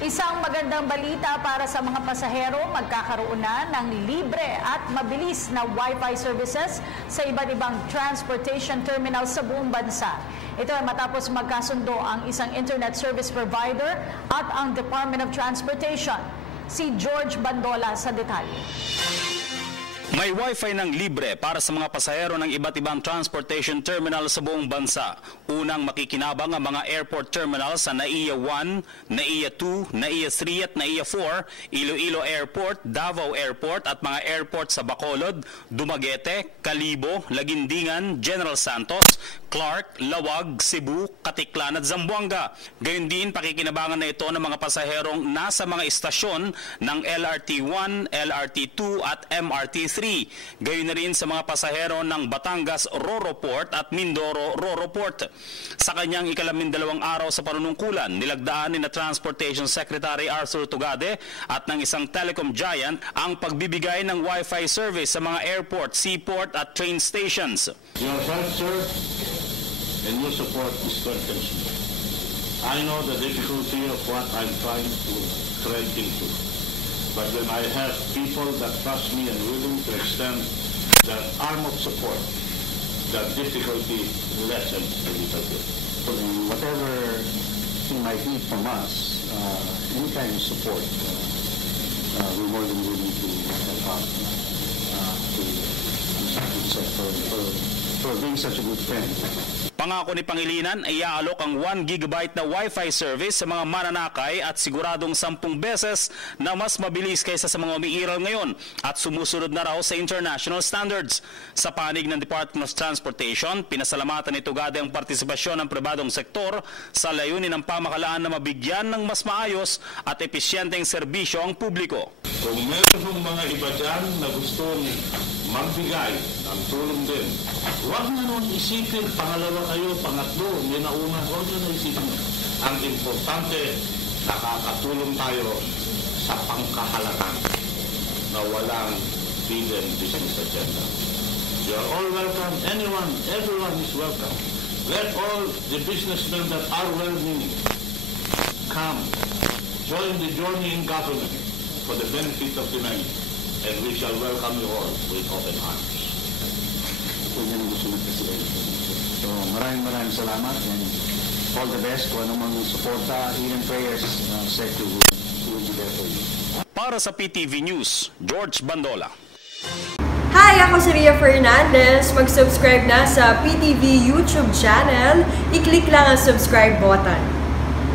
Isang magandang balita para sa mga pasahero, magkakaroon na ng libre at mabilis na Wi-Fi services sa iba't ibang transportation terminal sa buong bansa. Ito ay matapos magkasundo ang isang internet service provider at ang Department of Transportation. Si George Bandola sa detalye. May Wi-Fi ng libre para sa mga pasahero ng iba't ibang transportation terminal sa buong bansa. Unang makikinabang ang mga airport terminal sa NAIA 1, NAIA 2, NAIA 3 at NAIA 4, Iloilo Airport, Davao Airport at mga airport sa Bacolod, Dumaguete, Calibo, Laguindingan, General Santos, Clark, Lawag, Cebu, Katiklan at Zamboanga. Gayun din pakikinabangan na ito ng mga pasaherong nasa mga istasyon ng LRT 1, LRT 2 at MRT 3. Gayon na rin sa mga pasahero ng Batangas Roro Port at Mindoro Roro Port. Sa kanyang ika-12 araw sa panunungkulan, nilagdaan ni na Transportation Secretary Arthur Tugade at ng isang telecom giant ang pagbibigay ng Wi-Fi service sa mga airport, seaport at train stations. Your help, sir, and your support is confidential. I know the difficulty of what I'm trying to tread into. But when I have people that trust me and willing to extend the arm of support, the difficulty lessens a little bit. Whatever he might need from us, any kind of support, we're more than willing to help out for being such a good friend. Pangako ni Pangilinan ay iaalok ang 1 GB na Wi-Fi service sa mga mananakay at siguradong 10 beses na mas mabilis kaysa sa mga umiiral ngayon at sumusunod na raw sa international standards. Sa panig ng Department of Transportation, pinasalamatan ni Tugade ang partisipasyon ng pribadong sektor sa layunin ng pamahalaan na mabigyan ng mas maayos at episyenteng serbisyo ang publiko. Kung meron mga iba dyan na gustong magbigay ng tulong din, huwag na nun isipin pangalawa kayo, pangatlo, yun na una, huwag na isipin. Ang importante, nakakatulong tayo sa pangkahalagan na walang hidden business agenda. You're all welcome, everyone is welcome. Let all the businessmen that are well-meaning come, join the journey in government for the benefit of the many, and we shall welcome you all with open arms. So maraming salamat and all the best. Kung anumang suporta, even prayers, Sec will be there for you. Para sa PTV News, George Bandola. Hi! Ako si Ria Fernandez. Mag-subscribe na sa PTV YouTube channel. I-click lang ang subscribe button.